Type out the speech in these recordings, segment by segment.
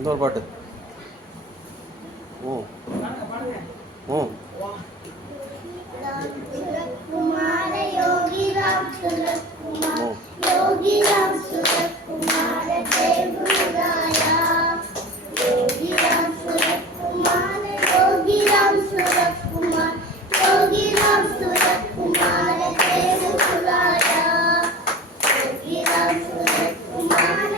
இன்னொரு பாட்டு. ஓ ஓ कुमार योगी राम सूरत कुमार योगी राम सूरत कुमार देव राया योगी राम सूरत कुमार योगी राम सूरत कुमार योगी राम सूरत कुमार देव राया योगी राम सूरत कुमार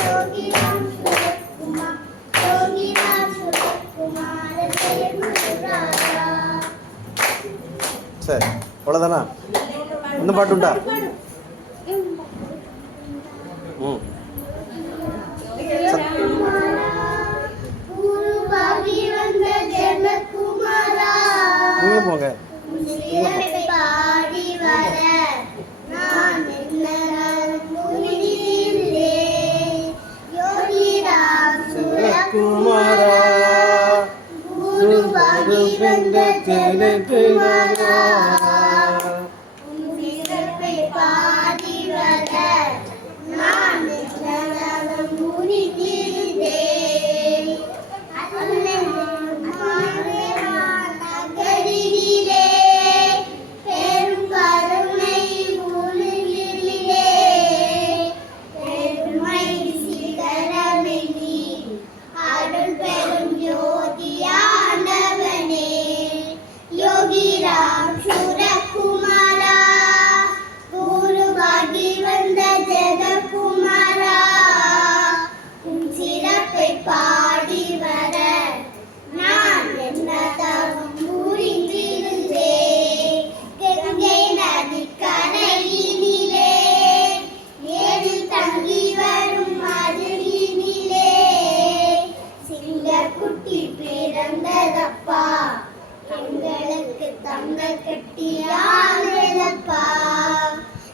योगी राम सूरत कुमार योगी राम सूरत कुमार देव राया சரி, அவ்வளோதானா? இன்னும் பாட்டு உண்டா? ம் நீங்கள் போங்க. குமாரா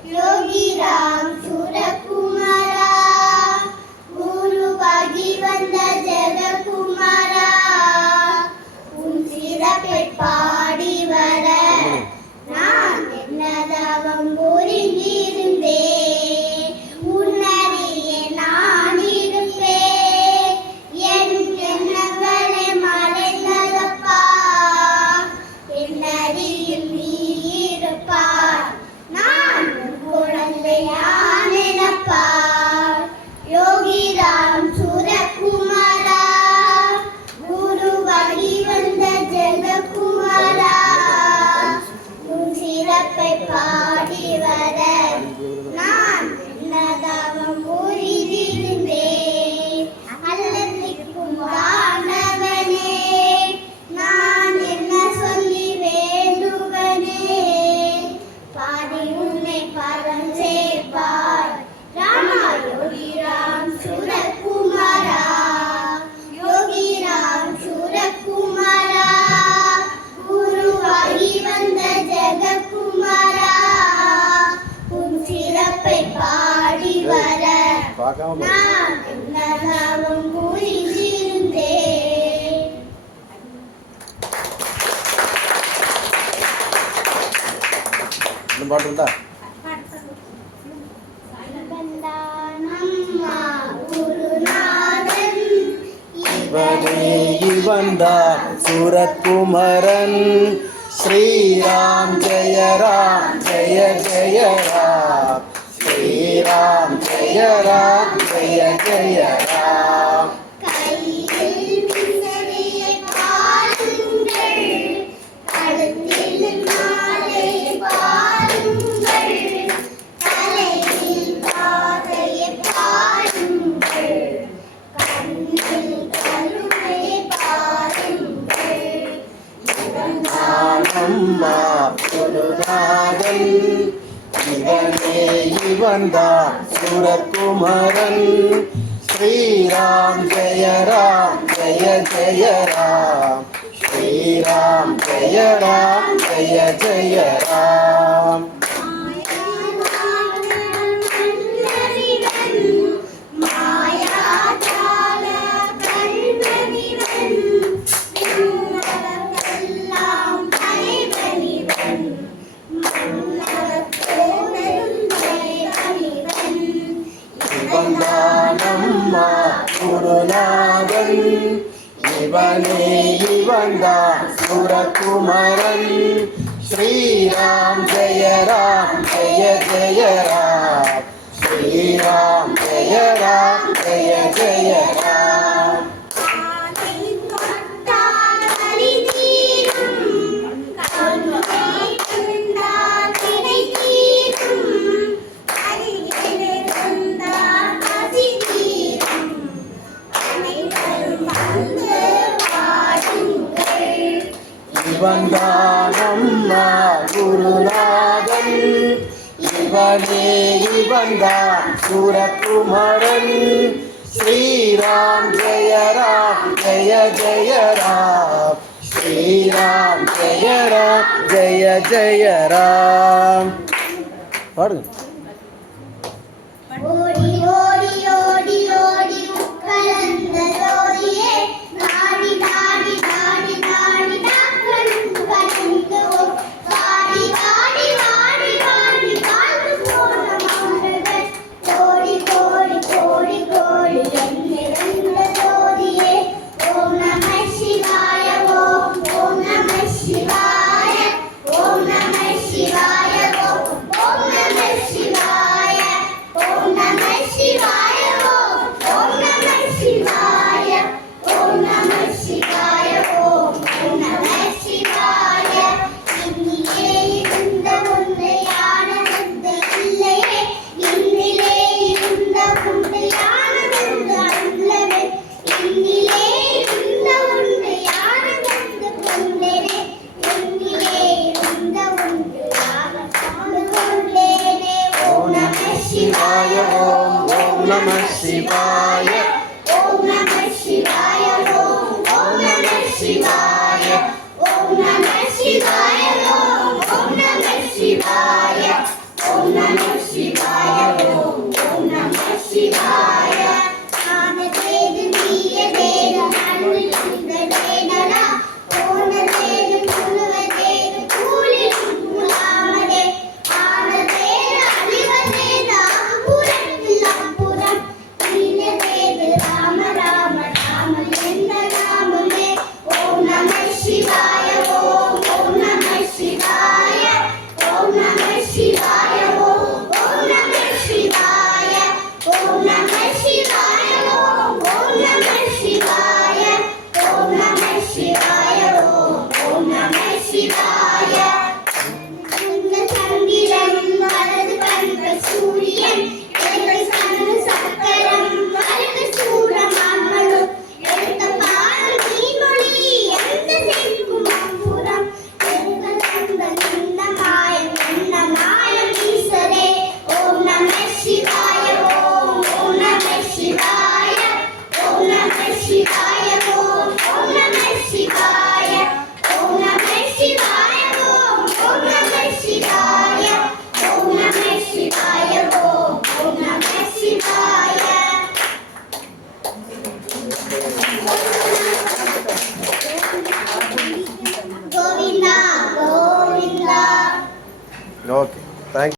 योगी राम सूरत कुमारा गुरुवागी वंद जग कुमारा उन सिरपे पाड़ी वर நான் என்னதவம் புரிந்திருந்தே உன்னறியே நான் இருப்பேன் என் எண்ணங்களே மறைந்ததப்பா என்னறியில் நீ இருப்பார் நான் குழந்தையானப்பா யோகி ராம் सूरत कुमारा गुरुवागी वंद जग कुमारा சிறப்பை பாடி வர நான் என்னதவம் புரிந்திருந்தேன் அல்லத்திற்கும் வானவனே நான் என்ன சொல்லி வேண்டுவனே பாடி உன்னை பதம் சேர்ப்பார் ராமா யோகி ராம் सूरत कुमारा யோகி ராம் सूरत कुमारा गुरुवागी वंद जग कुमारा उन सिरपை பாடி வர நான் என்னதவம் புரிந்திருந்தேன். இன்னும் பாட்டு உண்டா? இவன்தான் சூரத் குமரன் ஸ்ரீராம் ஜெய ராம் ஜெய ஜெய ராம் ஸ்ரீராம் ஜெய ராம் ஜெய ஜெய ராம் கையில் விசறியை பாருங்கள் கழுத்தில் மாலை பாருங்கள் தலையில் பாதையை பாருங்கள் கண்ணில் கருணையை பாருங்கள் அம்மா குருநாதன் இவனே இவன்தான் சூரத் குமரன் ஸ்ரீராம் ஜெய ராம் ஜெய ஜெய ராம் ஸ்ரீராம் ஜெய ராம் ஜெய ஜெய ராம் மாயாஜால கல்வனிவன் இவனே இவன்தான் சுரகுமரன் ஸ்ரீராம் ஜெய ராம் ஜெய ஜெய ராம் ஸ்ரீராம் ஜெய ராம் ஜெய ஜெய ராம் இவன்தான் அம்மா குருநாதன் இவனே இவன்தான் சூரகுமரன் ஸ்ரீராம் ஜெய ராம் ஜெய ஜெய ராம் ஸ்ரீராம் ஜெய ராம் ஜெய ஜெய ராம் பாடுங்க. ஓடி ஓடி ஓடி ஓடி உட்கலந்த ஜோதியே நாடி நாடி நாடி நாடி கலந்து கலந்து வாடி வாடி வாடி வாடி வாழ்ந்து போன மாண்டர்கள் கோடி கோடி கோடி கோடி எண்ணிறந்த ஜோதியே ஓம் நம சிவாய ஓம் ஓம் நம சிவாய ஓம் நம சிவாய ஓம் ஓம் நம சிவாய ஓம் நம சிவாய ஓம் நம சிவாய ஓம் நம சிவாய ஓம் நம சிவாய இன்னிலே இருந்த ஒன்று யானது இல்லையே இன்னிலே இருந்த ஒன்று யானது அல்லவே இன்னிலே இருந்த ஒன்று யானது கொண்டேனே இன்னிலே இருந்த ஒன்று யானது கொண்டேனே ஓம் நம சிவாய ஓம் ஓம் நம சிவாய ஓம் நம சிவாய ஓம் நம சிவாய ஓம் நம சிவாய ஓம் நம சிவாய ஓம் நம சிவாய ஓம் நம சிவாய ஆனதேது நீயதேது நன்னிந்ததேனடா ஓனதேது குணுவதேது கூலில் முலாமதே ஆனதேது அழிவதேது அம்புரத்தில் அம்புரம் நீனதேது ராம ராம ராம என்ற நாமமே ஓம் நம சிவாய ஓம் நம சிவாய ஓம் நம சிவாய ஓம் நம சிவாய ஓம் நம சிவாய ஓம் நம சிவாய ஓம் நம சிவாய ஓம் நம சிவாய சந்திரன் வலது கண்கள் சூரியன் இடது கண்ணு சக்கரம் வலது சூரமாமலும் எடுத்த பால் நீர்மொழி எந்த சேர்க்கும் அம்புறம் எந்த கண்கள் எந்த மாயம் என்ன மாயம் ஈஸ்வரே ஓம் நம சிவாய ஓம் நம சிவாய ஓம் நம சிவாய ஓம் நம சிவாய ஓம் நம சிவாய ஓம் நம சிவாய ஓம் நம சிவாய ஓம் நம சிவாய கோவிந்தா கோவிந்தா ஓகே தேங்க்யூ.